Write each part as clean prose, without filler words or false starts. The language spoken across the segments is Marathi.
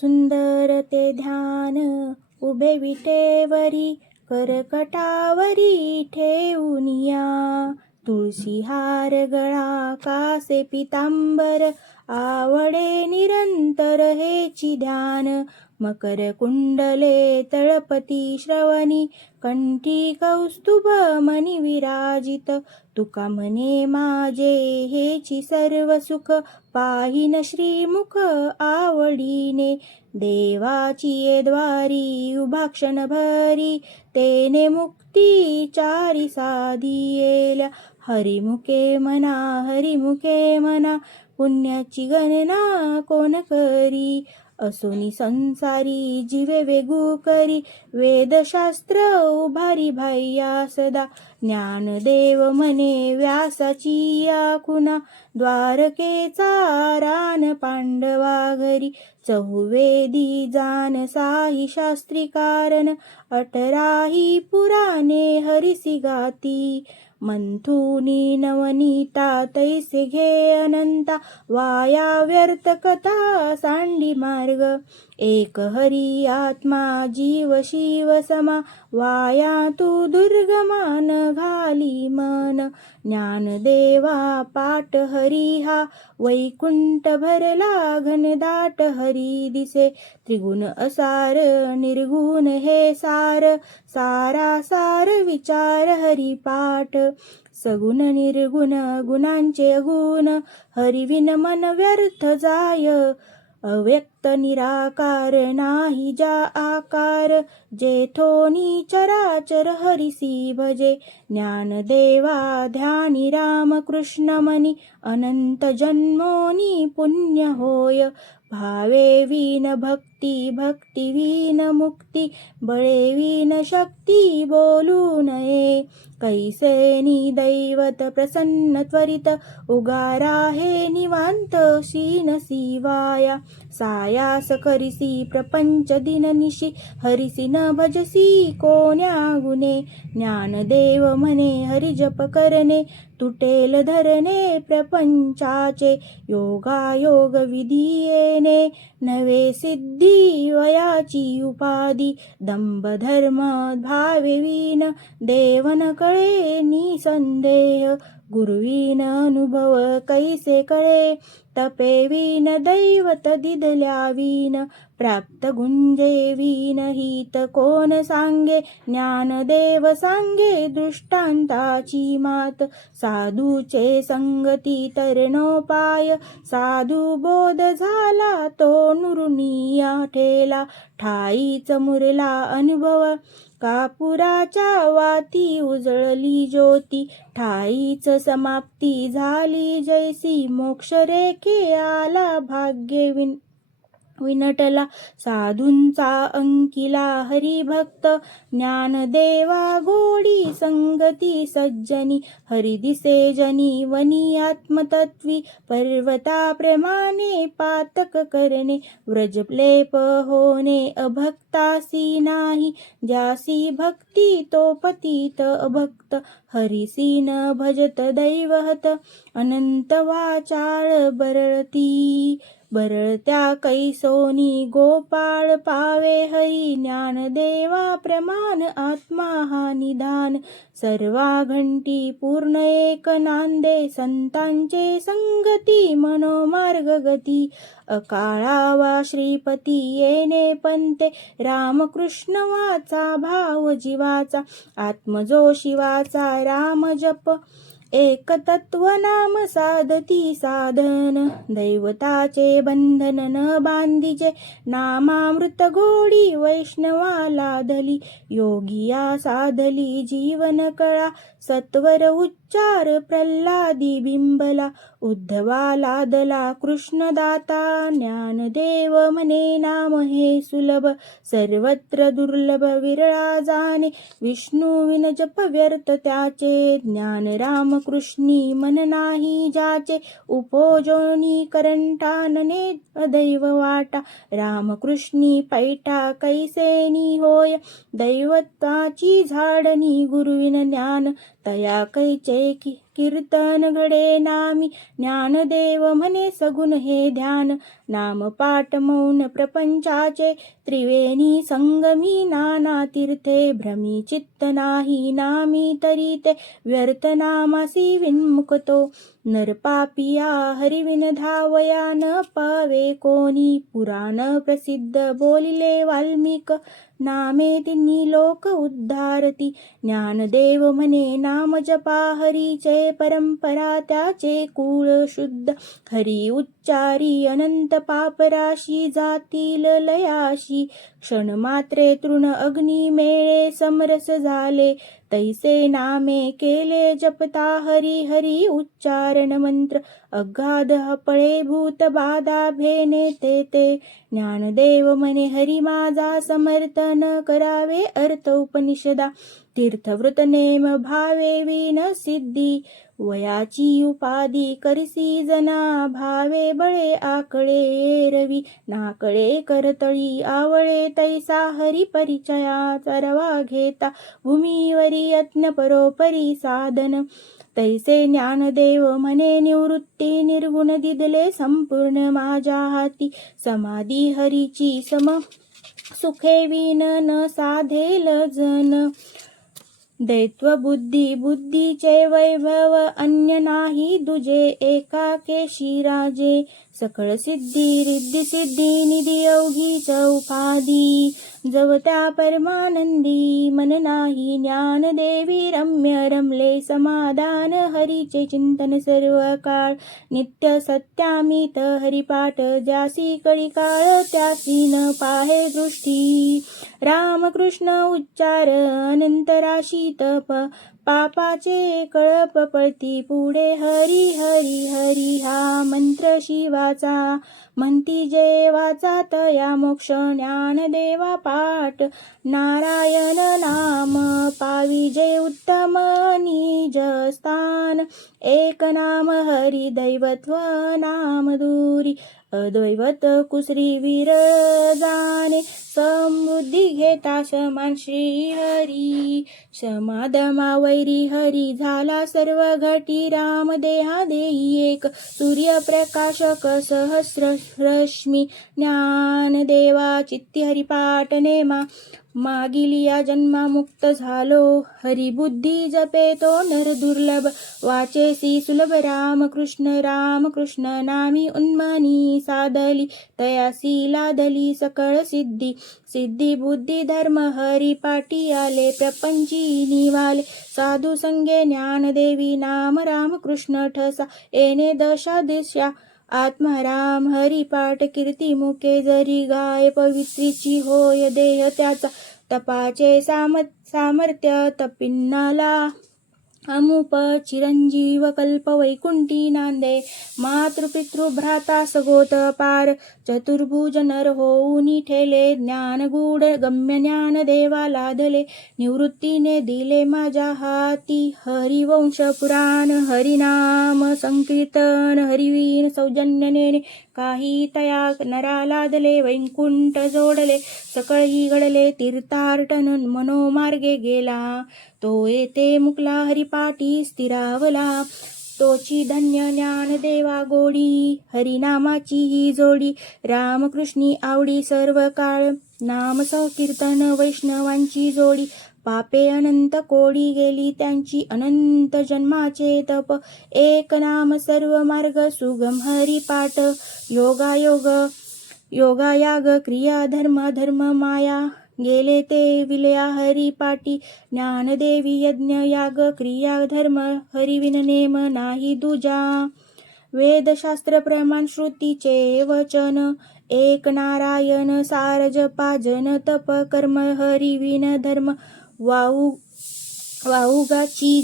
सुंदर ते ध्यान उभे विटेवरी, करकटावरी ठेवूनिया. तुळशी हार गळा कासे पितांबर, आवडे निरंतर हेची ध्यान. मकर कुंडले तळपती श्रवणी, कंठी कौस्तुभ मनी विराजित. तुका म्हणे माझे हेची सर्व सुख, पाहिन श्रीमुख आवडीने. देवाची ये द्वारी उभा क्षणभरी, तेने मुक्ती चारी साधियेल्या. हरिमुखे म्हणा हरिमुखे म्हणा, पुण्याची गणना कोण करी. असोनी संसारी जीवे वेगू करी, वेदशास्त्र उभारी बाह्या सदा. ज्ञानदेव म्हणे व्यासाची या खुणा, द्वारकेचा रान पांडवा घरी. चहुवेदी जाण साही शास्त्री कारण, अठराही पुराणे हरिसी गाती. मंथुनी नवनीता तैसे घे अनंता, वाया व्यर्थ कथा सांडी मार्ग. एक हरी आत्मा जीव शिव समा, वाया तू दुर्गमान घाली मन. ज्ञानदेवा पाठ हरी हा, वैकुंठ भरला घनदाट हरी दिसे. त्रिगुण असार निर्गुण हे सार, सारासार विचार हरी पाठ. सगुण निर्गुण गुणांचे अगुण, हरिविन मन व्यर्थ जाय. अव्यक्त निराकार नाही जा आकार, जेथोनी चराचर हरिसी भजे. ज्ञानदेवा ध्यानी राम कृष्ण मनी, अनंत जन्मोनी पुण्य होय. भावे विन भक्ती भक्ती विन मुक्ती, बळे विन शक्ती बोलू नये. कैसेनी दैवत प्रसन्न त्वरित, उगारा हे निवांत शीन शिवाया. सायास करिसी प्रपंच दिननिशी, हरिसी न भजसी कोण्या गुणे. ज्ञानदेव म्हणे हरिजप करणे, तुटेल धरणे प्रपंचाचे. योगायोग विधियेने नवे सिद्धी, वयाची उपाधी. दंभ धर्म भावे विन, देव न कळे निसंदेह. गुरुविन अनुभव कैसे कळे, तपे विन दैवत दिदल्या विन. प्राप्त गुंजे विन हित कोण सांगे, ज्ञानदेव सांगे दृष्टांताची मात. साधूचे संगती तरणोपाय, साधू बोध झाला तो नुरुनिया ठेला. ठाईच मुरला अनुभव, कापुराच्या वाती उजळली ज्योती. ठाईच समाप्ती झाली जैसी, मोक्षरेखे आला भाग्य विनटला. साधूंचा अंकिला हरिभक्त, ज्ञानदेवा गोडी संगती सज्जनी. हरी दिसे जनी वनी आत्मतत्वी, पर्वताप्रमाणे पातक करणे. व्रजलेप होणे अभक्तासी नाही, ज्यासी भक्ती तो पतित अभक्त. हरिसी न भजत दैवहत, अनंत वाचाळ बरळती. बरळत्या कैसोनी गोपाळ पावे हरी. ज्ञानदेवा प्रमाण आत्मा हा निधान. सर्वा घंटी पूर्ण एक नांदे, संतांचे संगती मनोमार्ग गती. अकाळावा श्रीपती येणे पंते, रामकृष्ण वाचा भाव जीवाचा. आत्मजो शिवाचा राम जप, एक तत्व नाम साधती साधन. दैवताचे बंधन न बांधिजे, नामामृत गोडी वैष्णवा लाधली. योगिया साधली जीवन कळा, सत्वर उच्चार प्रल्हादी बिंबला. उद्धवा लादला कृष्णदाता, ज्ञानदेव म्हणे नाम हे सुलभ. सर्वत्र दुर्लभ विरळा जाणे, विष्णू विन जप व्यर्थ त्याचे. ज्ञान राम कृष्णी मन नाही ज्याचे, उपोजोनी करंटानने अदैव वाटा. रामकृष्णी पैठा कैसेनी होय, दैवत्वाची झाडणी गुरुविन ज्ञान. तया कैचे की कीर्तन घडे नामी. ज्ञानदेव म्हणे सगुण हे ध्यान. नाम पाठ मौन प्रपंचाचे त्रिवेणी संगमी. नाना तीर्थे भ्रमी चित्त नाही नामी. तरी ते व्यर्थ नामासी विन्मुखतो. नर पापिया हरिविन धावया न पावे कोणी. पुराण प्रसिद्ध बोलिले वाल्मिक. नामे तिन्ही लोक उद्धारती. ज्ञानदेव म्हणे नाम जपा हरीचे. परंपरा त्याचे कुळ शुद्ध. हरी उच्चारी अनंत पापराशी जातील लयाशी. क्षण मात्रे तृण अग्नी मेळे समरस झाले. तैसे नामे केले जपता हरी. हरी उच्चारण मंत्र अगाध पळे भूत बाधा भेने ते. ज्ञानदेव म्हणे हरी माझा समर्थन करावे अर्थ उपनिषदा. तीर्थव्रत नेम भावे विन सिद्धी. वयाची उपाधी करसी जना. भावे बळे आकळे एरवी. नाकळे करतळी आवळे. तैसा हरी परिचया चरवा घेता. भूमीवरी यत्न परोपरी साधन. तैसे ज्ञानदेव म्हणे निवृत्ती निर्गुण दिदले संपूर्ण माझ्या हाती. समाधी हरीची सम सुखे विन न साधेल जन. दैत्व बुद्धी बुद्धीचे वैभव अन्य नाही दुजे. एकाकेशी राजे सकळ सिद्धी रिद्धी सिद्धी निधी अवघीच उपाधी. जवत्या परमानंदी मन नाही. ज्ञानदेवी रम्य रमले समाधान. हरीचे चिंतन सर्व काळ नित्य सत्यामित. हरिपाठ ज्यासी कळी काळ त्यासी न पाहे दृष्टी. रामकृष्ण उच्चार अनंत राशी तप. पापाचे कळप पळती पुढे. हरी हरी हरी हा मंत्र शिवाचा. म्हणती जे वाचा तया मोक्ष. ज्ञानदेवा पाठ नारायण नाम. पाविजे उत्तम निज स्थान. एक नाम हरी दैवत्व नाम दूरी. अद्वैवत कुसरी विरळ जाणे. समृद्धी घेता शमान श्री हरी. समाधमा वैरी हरी झाला सर्व घटी. राम देहा देई एक सूर्यप्रकाशक सहस्र रश्मी. ज्ञानदेवा चित्ती हरिपाठ नेमा. मागिलिया जन्मा मुक्त झालो. हरिबुद्धी जपे तो नर दुर्लभ. वाचेसी सुलभ राम कृष्ण नामी उन्मनी साधली. तयासी लादली सकळ सिद्धी. सिद्धी बुद्धी धर्म हरिपाठी आले. प्रपंची निवाले साधू संगे. ज्ञानदेवी नाम राम कृष्ण ठसा. येणे दशा दिशा आत्माराम. हरिपाठ कीर्ती मुके जरी गाय. पवित्रीची होय देह त्याचा. तपाचे सामर्थ्य तपिन्नाला. अमुप चिरंजीव कल्प वैकुंठी नांदे. मातृपितृ भ्राता सगोत पार. चतुर्भुज नर होऊनी ठेले. ज्ञानगूढ गम्य ज्ञान देवा लादले. निवृत्तीने दिले माझ्या हाती. हरिवंश पुराण हरिनाम संकीर्तन. हरिवीन सौजन्यने काही तया नरा लादले. वैकुंठ जोडले सकळही घडले. तीर्थाटन मनोमार्गे गेला. तो येथे मुकला हरिपाठी स्थिरावला. तोची धन्य ज्ञानदेवा गोडी. हरिनामाची ही जोडी. रामकृष्णी आवडी सर्व काळ. नाम संकीर्तन वैष्णवांची जोडी. पापे अनंत कोडी गेली त्यांची. अनंत जन्माचे तप. एक नाम सर्व मार्ग सुगम हरिपाठ. योगायाग क्रिया धर्म माया. गेले ते विलया हरिपाठी. ज्ञानदेवी यज्ञ याग क्रिया धर्म. हरिविन नेम नाही दुजा. वेदशास्त्र प्रमाण श्रुतीचे वचन. एक नारायण सार जपा जन तप कर्म. हरिविन धर्म वाहुगाची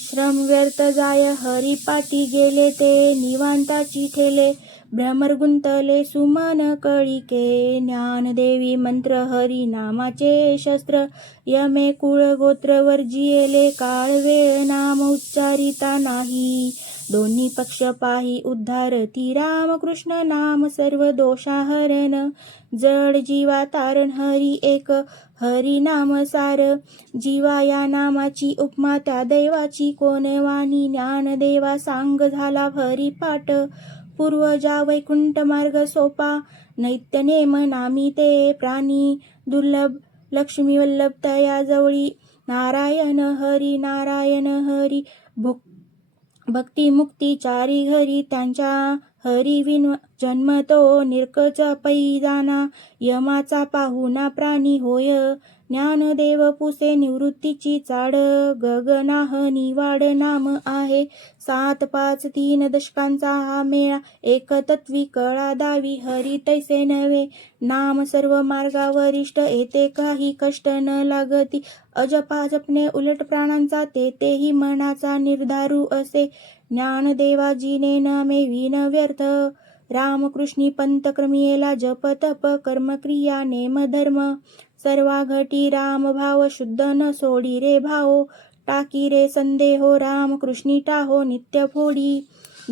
श्रम व्यर्थ जाय. हरिपाठी गेले ते निवांताची ठेले. भ्रमर गुंतले सुमन कळिके. ज्ञानदेवी मंत्र हरी नामाचे शस्त्र. यमे कुळ गोत्र वर्जियेले काळ वेळ. नाम उच्चारिता नाही दोन्ही पक्ष पाही उद्धारती रामकृष्ण नाम सर्व दोषाहरण जड जीवा तारण हरी एक हरी नाम सार जीवा या नामाची उपमा त्या दैवाची कोण वाणी ज्ञानदेवा सांग झाला हरी पाठ पूर्वजा वैकुंठ मार्ग सोपा नैत्य नेम नामी ते प्राणी दुर्लभ लक्ष्मी वल्लभ तया जवळी नारायण हरी भक्ती मुक्ती चारी घरी त्यांच्या हरी विन जन्मतो निर्कच पै जाना यमाचा पाहुणा प्राणी होय ज्ञानदेव पुसे निवृत्तीची चाड गगनाह निवाड नाम आहे 7-5-3 दशकांचा हा मेळा एकतत्वी कळा दावी हरी तैसे नव्हे नाम सर्व मार्गावरिष्ठ येते काही कष्ट न लागती अजपा जपणे उलट प्राणांचा तेही मनाचा निर्धारू असे ज्ञानदेवाजीने नामे विन व्यर्थ रामकृष्णी पंत क्रमियेला जप तप कर्मक्रिया नेम धर्म सर्वा घटी राम भाव शुद्ध न सोडी रे भाओ टाकी रे संदेहो रामकृष्णी टाहो नित्य फोडी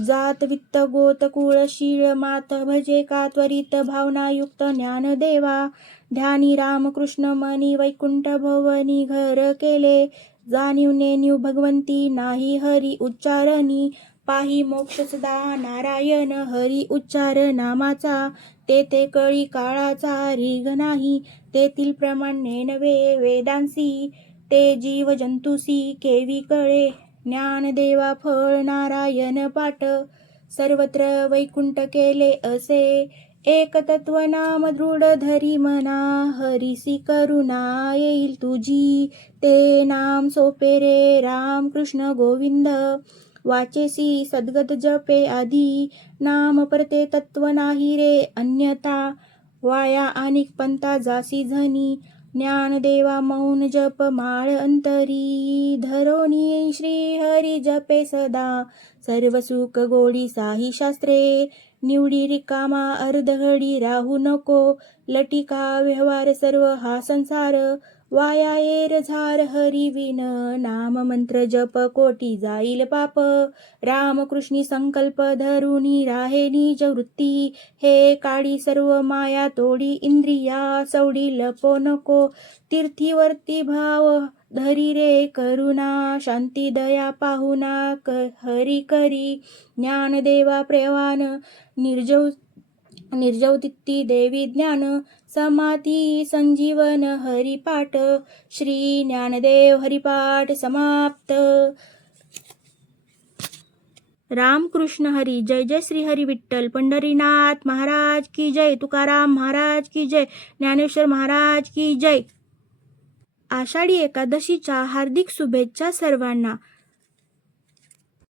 जात वित्त गोत कुळ शीळ मात भजे का त्वरित भावनायुक्त ज्ञानदेवा ध्यानी रामकृष्ण मनी वैकुंठ भवनी घर केले जाणीव नेणीव भगवंती नाही हरी उच्चारणी पाही मोक्ष सदा नारायण हरी उच्चार नामाचा तेथे कळी काळाचा रिग नाही तेथील प्रमाण नेनवे वेदांसी ते जीव जंतुसी केवी कळे ज्ञानदेवा फळ नारायण पाठ सर्वत्र वैकुंठ केले असे एक तत्व नाम दृढ धरी मना हरिसी करुणा येईल तुझी ते नाम सोपे रे राम कृष्ण गोविंद वाचेसी सद्गत जपे आधी नाम परते तत्व नाही रे अन्यथा वाया अनिक पंथा जासी झनी ज्ञानदेवा मौन जप माळ अंतरी धरोनी श्री हरी जपे सदा सर्व सुख गोडी साही शास्त्रे निवडी रिकामा अर्धघडी राहू नको लटिका व्यवहार सर्व हा संसार वाया येर झार हरी विन नाम मंत्र जप कोटी जाईल पाप रामकृष्णी संकल्प धरुनी राहे निज वृत्ती हे काढी सर्व माया तोडी इंद्रिया सवडी लपो नको तीर्थीवरती भाव धरी रे करुणा शांती दया पाहुना हरी करी ज्ञानदेवा प्रेवान निर्जव तित्ती देवी ज्ञान समाधी संजीवन हरिपाठ श्री ज्ञानदेव हरिपाठ समाप्त. रामकृष्ण हरी. जय जय श्री हरी विठ्ठल पंढरीनाथ महाराज की जय. तुकाराम महाराज की जय. ज्ञानेश्वर महाराज की जय. आषाढी एकादशीच्या हार्दिक शुभेच्छा सर्वांना.